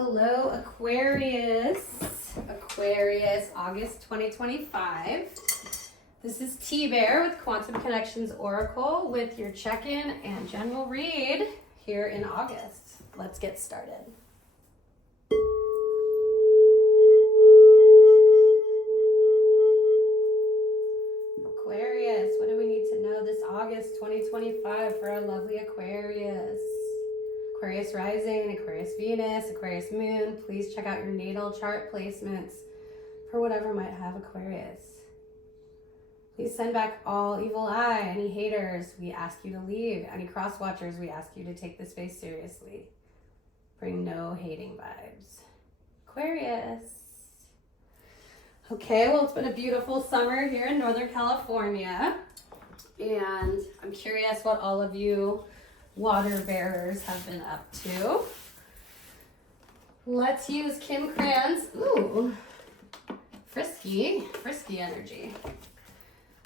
Hello, Aquarius. Aquarius, August 2025. This is T-Bear with Quantum Connections Oracle with your check-in and general read here in August. Let's get started. Aquarius, what do we need to know this August 2025 for our lovely Aquarius? Aquarius rising, Aquarius Venus, Aquarius moon. Please check out your natal chart placements for whatever might have Aquarius. Please send back all evil eye, any haters, we ask you to leave. Any cross watchers, we ask you to take the space seriously. Bring no hating vibes. Aquarius. Okay, well, it's been a beautiful summer here in Northern California. And I'm curious what all of you water bearers have been up to. Let's use Kim Cran's, frisky energy.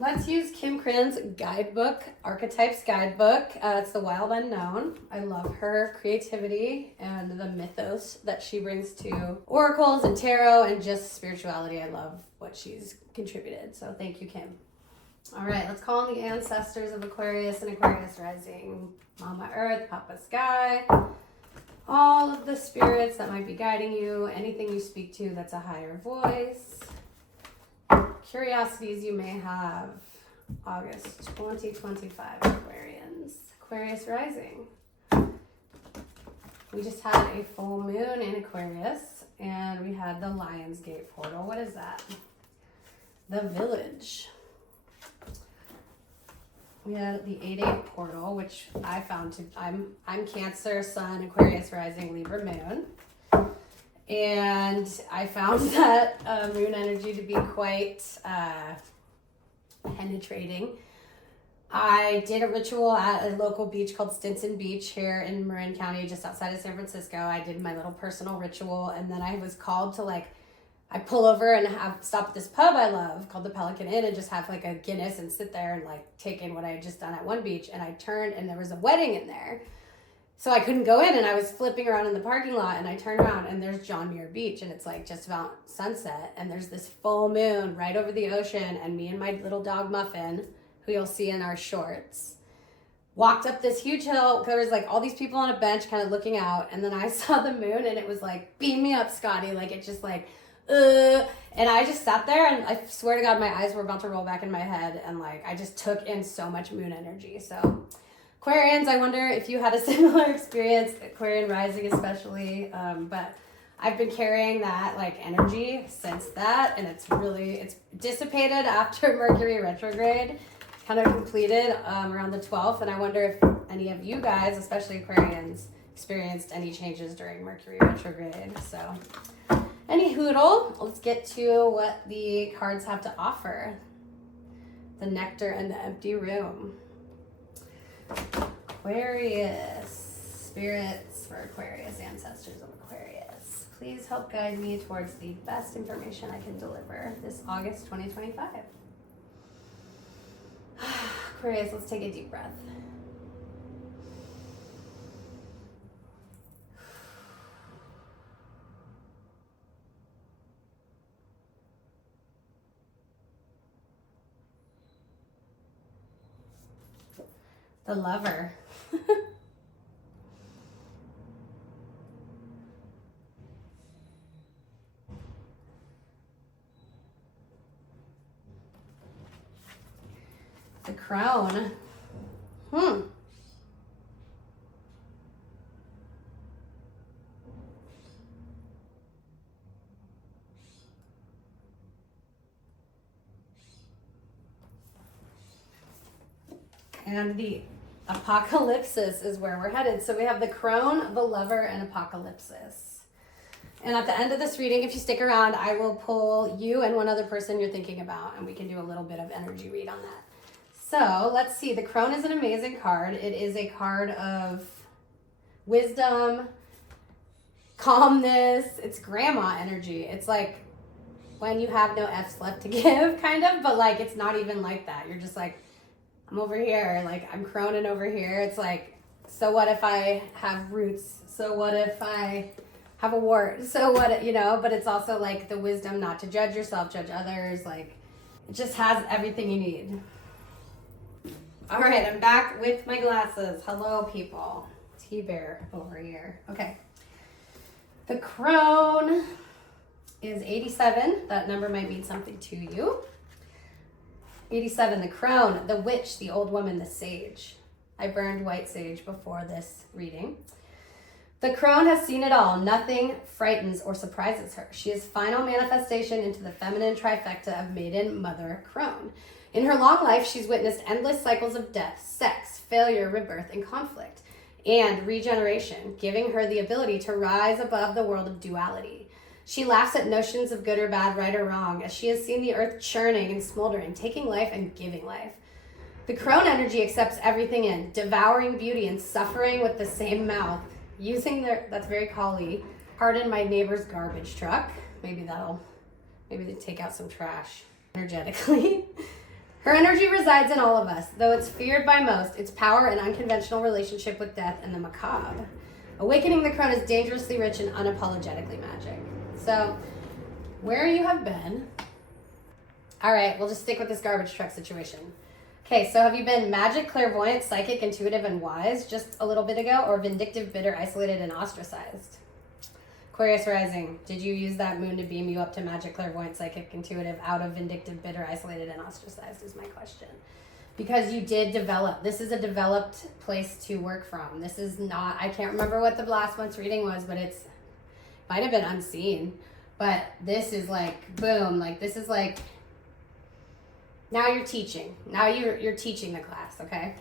Let's use Kim Cran's guidebook, Archetypes guidebook. It's the Wild Unknown. I love her creativity and the mythos that she brings to oracles and tarot and just spirituality. I love what she's contributed. So thank you, Kim. All right, let's call on the ancestors of Aquarius and Aquarius rising. Mama Earth, Papa Sky, all of the spirits that might be guiding you, anything you speak to that's a higher voice, curiosities you may have. August 2025, Aquarians. Aquarius rising. We just had a full moon in Aquarius, and we had the Lion's Gate portal. What is that? The Village. We had the 8-8 portal, which I found to, I'm Cancer, Sun, Aquarius rising, Libra moon. And I found that moon energy to be quite penetrating. I did a ritual at a local beach called Stinson Beach here in Marin County, just outside of San Francisco. I did my little personal ritual, and then I was called to I pull over and stop at this pub I love called the Pelican Inn and just have a Guinness and sit there and take in what I had just done at one beach. And I turned and there was a wedding in there. So I couldn't go in, and I was flipping around in the parking lot, and I turned around and there's John Muir Beach, and it's just about sunset, and there's this full moon right over the ocean, and me and my little dog Muffin, who you'll see in our shorts, walked up this huge hill. There was all these people on a bench kind of looking out, and then I saw the moon, and it was beam me up, Scotty. It just and I just sat there, and I swear to God, my eyes were about to roll back in my head, and I just took in so much moon energy. So Aquarians, I wonder if you had a similar experience, Aquarian rising especially, but I've been carrying that energy since that, and it's dissipated after Mercury retrograde kind of completed around the 12th, and I wonder if any of you guys, especially Aquarians, experienced any changes during Mercury retrograde. So any hoodle, let's get to what the cards have to offer. The Nectar and the Empty Room. Aquarius, spirits for Aquarius, ancestors of Aquarius. Please help guide me towards the best information I can deliver this August 2025. Aquarius, let's take a deep breath. The Lover. The Crone. And the Apocalypsis is where we're headed. So we have the Crone, the Lover, and Apocalypsis. And at the end of this reading, if you stick around, I will pull you and one other person you're thinking about, and we can do a little bit of energy read on that. So let's see. The Crone is an amazing card. It is a card of wisdom, calmness. It's grandma energy. It's when you have no F's left to give, kind of, but it's not even like that. You're just I'm over here, I'm croning over here. It's so what if I have roots? So what if I have a wart. So what, you know, but it's also like the wisdom not to judge yourself, judge others. Like it just has everything you need. All right, I'm back with my glasses. Hello, people. T-Bear over here. Okay. The crone is 87. That number might mean something to you. 87, the crone, the witch, the old woman, the sage. I burned white sage before this reading. The crone has seen it all. Nothing frightens or surprises her. She is final manifestation into the feminine trifecta of maiden, mother, crone. In her long life, she's witnessed endless cycles of death, sex, failure, rebirth, and conflict, and regeneration, giving her the ability to rise above the world of duality. She laughs at notions of good or bad, right or wrong, as she has seen the earth churning and smoldering, taking life and giving life. The crone energy accepts everything in, devouring beauty and suffering with the same mouth, using that's very Kali, pardon my neighbor's garbage truck. Maybe they take out some trash energetically. Her energy resides in all of us, though it's feared by most, its power and unconventional relationship with death and the macabre. Awakening the crone is dangerously rich and unapologetically magic. So, where you have been. All right, we'll just stick with this garbage truck situation. Okay, so have you been magic, clairvoyant, psychic, intuitive, and wise just a little bit ago, or vindictive, bitter, isolated, and ostracized? Aquarius rising, did you use that moon to beam you up to magic, clairvoyant, psychic, intuitive, out of vindictive, bitter, isolated, and ostracized is my question. Because you did develop. This is a developed place to work from. This is not, I can't remember what the last month's reading was, but might have been unseen. But this is like, boom, like this is like, now you're teaching. Now you're teaching the class, okay?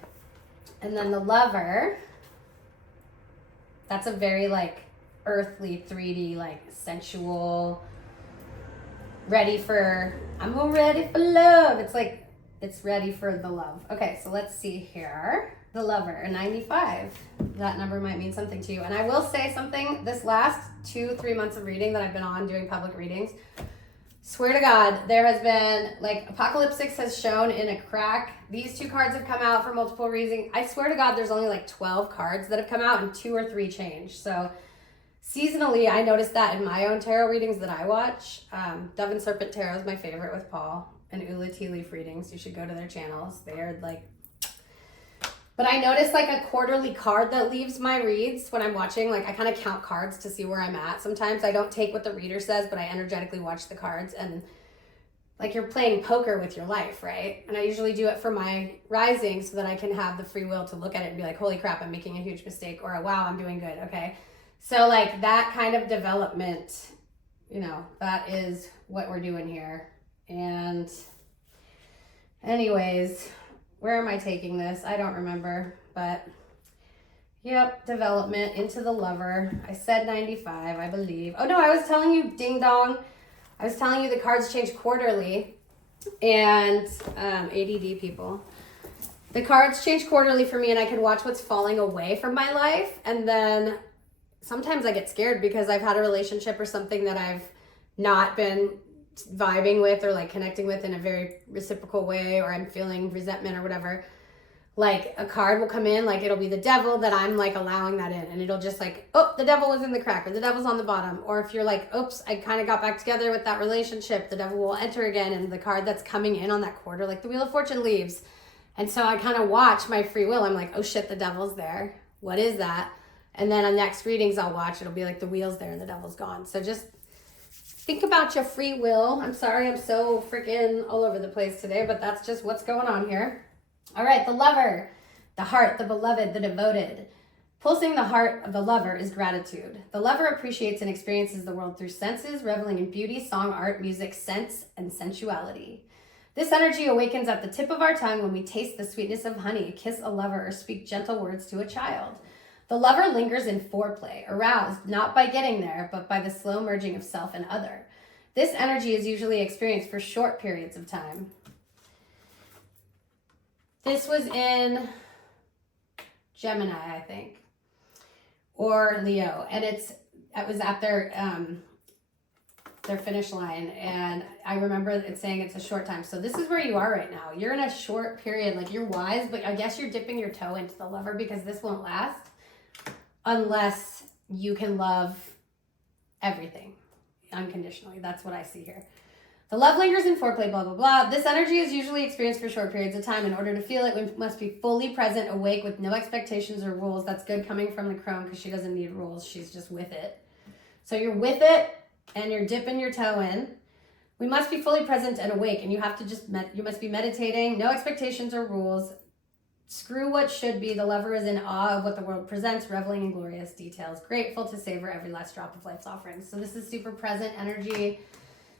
And then the lover, that's a very like earthly 3D, like sensual, ready for love. It's like, it's ready for the love. Okay, so let's see here. The lover, a 95. That number might mean something to you. And I will say something, this last 2-3 months of reading that I've been on doing public readings, swear to God, there has been, like, Apocalypsis has shown in a crack. These 2 cards have come out for multiple reasons. I swear to God, there's only like 12 cards that have come out and 2 or 3 changed. So seasonally, I noticed that in my own tarot readings that I watch. Dove and Serpent Tarot is my favorite with Paul, and Ula Tea Leaf readings. You should go to their channels. They are like, but I noticed like a quarterly card that leaves my reads when I'm watching. Like I kind of count cards to see where I'm at. Sometimes I don't take what the reader says, but I energetically watch the cards, and like you're playing poker with your life, right? And I usually do it for my rising so that I can have the free will to look at it and be like, holy crap, I'm making a huge mistake, or wow, I'm doing good. Okay. So like that kind of development, you know, that is what we're doing here. And anyways, where am I taking this? I don't remember, but yep, development into the lover. I said 95, I believe. Oh no, I was telling you, ding dong. I was telling you the cards change quarterly, and ADD people. The cards change quarterly for me, and I can watch what's falling away from my life. And then sometimes I get scared because I've had a relationship or something that I've not been vibing with or like connecting with in a very reciprocal way, or I'm feeling resentment or whatever. Like a card will come in, like it'll be the devil that I'm like allowing that in, and it'll just like, oh, the devil was in the crack, or the devil's on the bottom. Or if you're like, oops, I kind of got back together with that relationship, the devil will enter again, and the card that's coming in on that quarter, like the Wheel of Fortune leaves. And so I kind of watch my free will. I'm like, oh shit, the devil's there. What is that? And then on next readings I'll watch, it'll be like the wheel's there and the devil's gone. So just think about your free will. I'm sorry I'm so freaking all over the place today, but that's just what's going on here. All right, the lover, the heart, the beloved, the devoted. Pulsing the heart of the lover is gratitude. The lover appreciates and experiences the world through senses, reveling in beauty, song, art, music, sense, and sensuality. This energy awakens at the tip of our tongue when we taste the sweetness of honey, kiss a lover, or speak gentle words to a child. The lover lingers in foreplay, aroused not by getting there, but by the slow merging of self and other. This energy is usually experienced for short periods of time. This was in Gemini, I think, or Leo, and it was at their finish line, and I remember it saying it's a short time. So this is where you are right now. You're in a short period, like you're wise, but I guess you're dipping your toe into the lover because this won't last unless you can love everything unconditionally. That's what I see here. The love lingers in foreplay, blah, blah, blah. This energy is usually experienced for short periods of time. In order to feel it, we must be fully present, awake, with no expectations or rules. That's good coming from the crone because she doesn't need rules. She's just with it. So you're with it and you're dipping your toe in. We must be fully present and awake, and you have to you must be meditating, no expectations or rules. Screw what should be. The lover is in awe of what the world presents, reveling in glorious details, grateful to savor every last drop of life's offerings. So this is super present energy.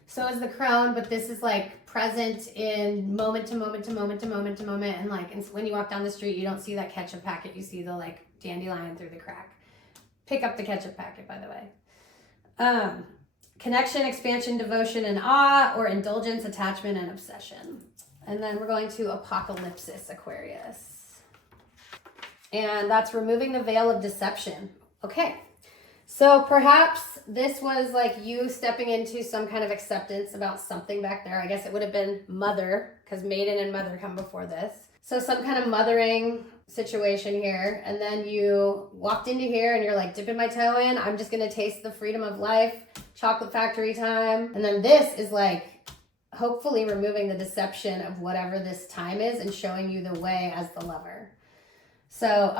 So is the crone, but this is like present in moment to moment to moment to moment to moment. And like when you walk down the street, you don't see that ketchup packet. You see the like dandelion through the crack. Pick up the ketchup packet, by the way. Connection, expansion, devotion, and awe, or indulgence, attachment, and obsession. And then we're going to Apocalypsis, Aquarius. And that's removing the veil of deception. Okay. So perhaps this was like you stepping into some kind of acceptance about something back there. I guess it would have been mother, because maiden and mother come before this. So some kind of mothering situation here. And then you walked into here and you're like, dipping my toe in. I'm just going to taste the freedom of life. Chocolate factory time. And then this is like hopefully removing the deception of whatever this time is and showing you the way as the lover. So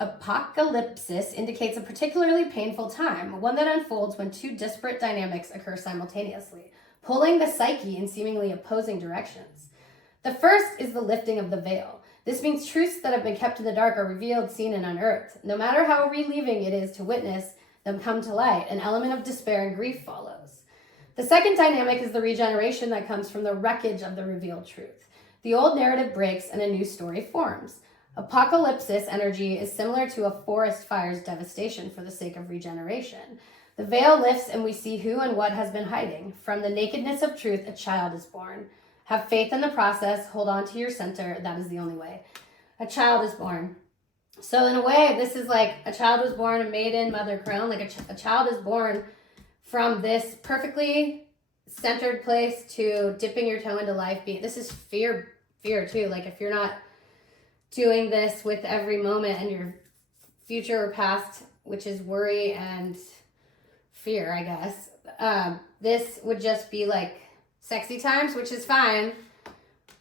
Apocalypsis indicates a particularly painful time, one that unfolds when two disparate dynamics occur simultaneously, pulling the psyche in seemingly opposing directions. The first is the lifting of the veil. This means truths that have been kept in the dark are revealed, seen, and unearthed. No matter how relieving it is to witness them come to light, an element of despair and grief follows. The second dynamic is the regeneration that comes from the wreckage of the revealed truth. The old narrative breaks and a new story forms. Apocalypsis energy is similar to a forest fire's devastation for the sake of regeneration. The veil lifts and we see who and what has been hiding. From the nakedness of truth, a child is born. Have faith in the process. Hold on to your center. That is the only way. A child is born. So in a way, this is like a child was born, a maiden, mother, crone. Like a child is born from this perfectly centered place to dipping your toe into life. This is fear too. Like if you're not doing this with every moment and your future or past, which is worry and fear, I guess. This would just be like sexy times, which is fine.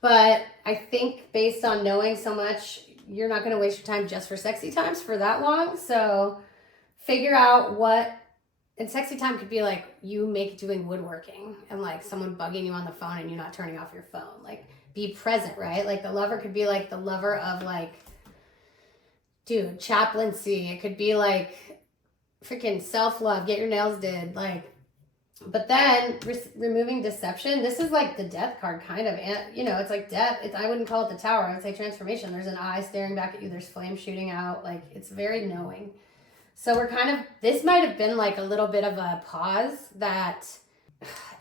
But I think based on knowing so much, you're not going to waste your time just for sexy times for that long. So figure out what, and sexy time could be like you doing woodworking and like someone bugging you on the phone and you not turning off your phone. Like be present, right? Like the lover could be like the lover of like, dude, chaplaincy. It could be like freaking self-love, get your nails did. Like, but then removing deception, this is like the death card kind of, and you know, it's like death. I wouldn't call it the tower. I would say transformation. There's an eye staring back at you. There's flame shooting out. Like it's very knowing. So we're kind of, this might have been like a little bit of a pause that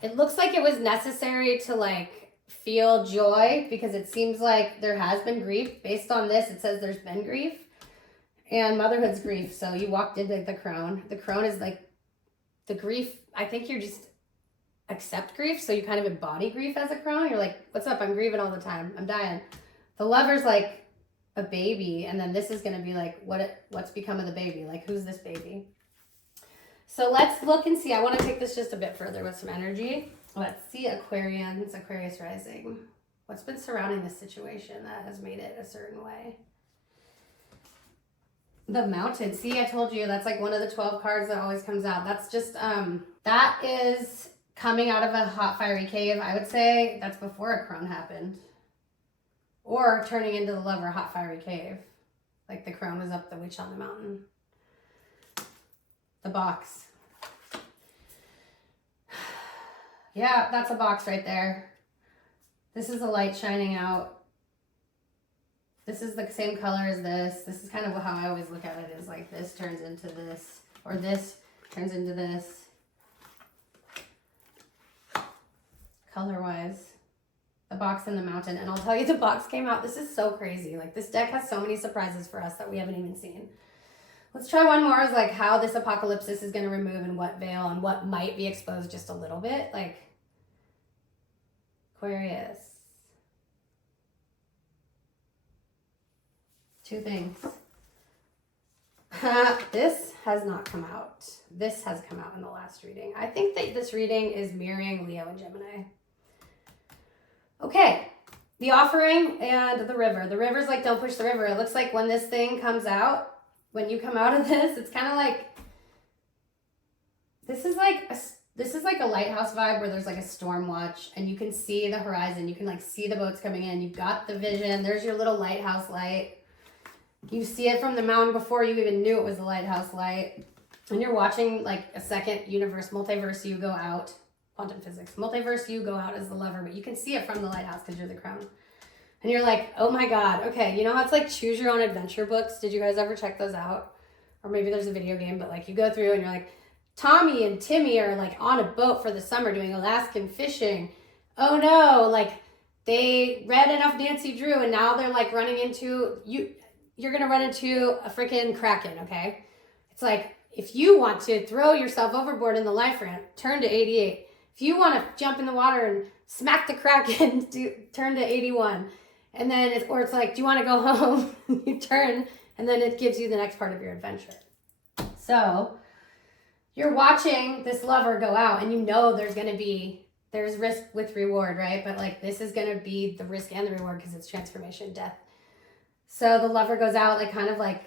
it looks like it was necessary to like feel joy because it seems like there has been grief. Based on this, it says there's been grief and motherhood's grief. So you walked into the crone. The crone is like the grief. I think you're just accept grief. So you kind of embody grief as a crone. You're like, what's up? I'm grieving all the time. I'm dying. The lover's like a baby. And then this is going to be like, what's become of the baby? Like, who's this baby? So let's look and see. I want to take this just a bit further with some energy. Let's see Aquarians, Aquarius rising. What's been surrounding this situation that has made it a certain way? The Mountain. See, I told you that's like one of the 12 cards that always comes out. That's just, that is coming out of a hot, fiery cave. I would say that's before a crone happened. Or turning into the lover, hot, fiery cave. Like the crone was up the witch on the mountain. The box. Yeah, that's a box right there. This is a light shining out. This is the same color as this. This is kind of how I always look at it, is like this turns into this, or this turns into this. Color-wise. The box and the mountain. And I'll tell you, the box came out. This is so crazy. Like this deck has so many surprises for us that we haven't even seen. Let's try one more, is like how this apocalypsis is going to remove and what veil and what might be exposed just a little bit. Like Aquarius. Two things. This has not come out. This has come out in the last reading. I think that this reading is mirroring Leo and Gemini. Okay, the offering and the river. The river's like, don't push the river. It looks like when this thing comes out, when you come out of this, it's kind of like, this is like a lighthouse vibe where there's like a storm watch and you can see the horizon. You can like see the boats coming in. You've got the vision. There's your little lighthouse light. You see it from the mountain before you even knew it was a lighthouse light. And you're watching like a second universe, multiverse, you go out. Quantum physics. Multiverse, you go out as the lover, but you can see it from the lighthouse because you're the crone. And you're like, oh my God. Okay, you know how it's like choose your own adventure books? Did you guys ever check those out? Or maybe there's a video game, but like you go through and you're like, Tommy and Timmy are like on a boat for the summer doing Alaskan fishing. Oh no, like they read enough Nancy Drew and now they're like running into, you're going to run into a freaking kraken, okay? It's like, if you want to throw yourself overboard in the life ramp, turn to 88. If you want to jump in the water and smack the kraken, turn to 81. And then it's like, do you want to go home? You turn, and then it gives you the next part of your adventure. So you're watching this lover go out, and you know there's risk with reward, right? But like this is going to be the risk and the reward because it's transformation, death. So the lover goes out kind of like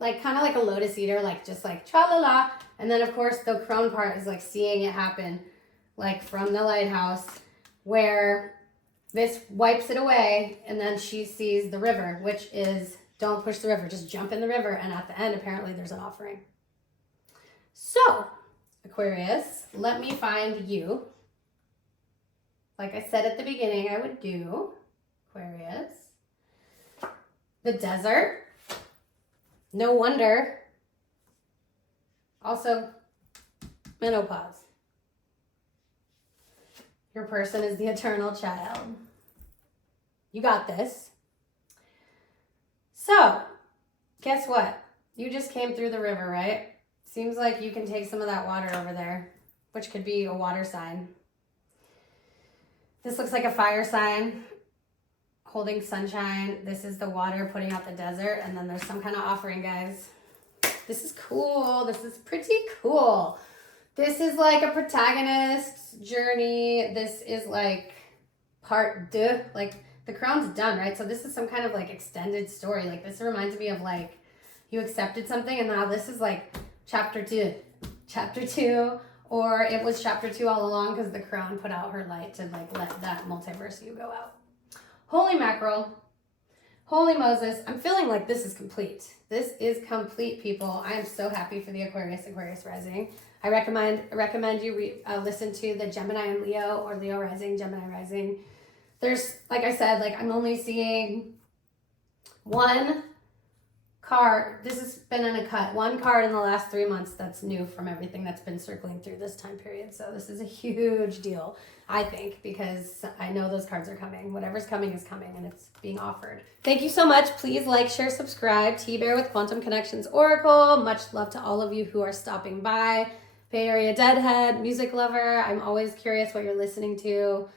a lotus eater, like just like tra-la-la. And then of course the crone part is like seeing it happen, like from the lighthouse where this wipes it away. And then she sees the river, which is don't push the river, just jump in the river. And at the end, apparently there's an offering. So Aquarius, let me find you. Like I said at the beginning, I would do Aquarius, the desert. No wonder. Also, menopause. Your person is the eternal child. You got this. So, guess what? You just came through the river, right? Seems like you can take some of that water over there, which could be a water sign. This looks like a fire sign. Holding sunshine. This is the water putting out the desert, and then there's some kind of offering, guys. This is cool. This is pretty cool. This is like a protagonist's journey. This is like part deux. Like the crone's done, right? So this is some kind of like extended story. Like this reminds me of like you accepted something and now this is like chapter two, or it was chapter 2 all along because the crone put out her light to like let that multiverse you go out. Holy mackerel. Holy Moses. I'm feeling like this is complete. This is complete, people. I am so happy for the Aquarius rising. I recommend you listen to the Gemini and Leo or Leo rising, Gemini rising. There's, like I said, like I'm only seeing one card. This has been in a cut. One card in the last 3 months that's new from everything that's been circling through this time period. So this is a huge deal, I think, because I know those cards are coming. Whatever's coming is coming and it's being offered. Thank you so much. Please like, share, subscribe. T-Bear with Quantum Connections Oracle. Much love to all of you who are stopping by. Bay Area Deadhead, music lover. I'm always curious what you're listening to.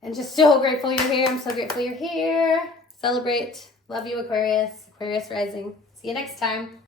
And just so grateful you're here. I'm so grateful you're here. Celebrate. Love you, Aquarius. Aquarius rising. See you next time.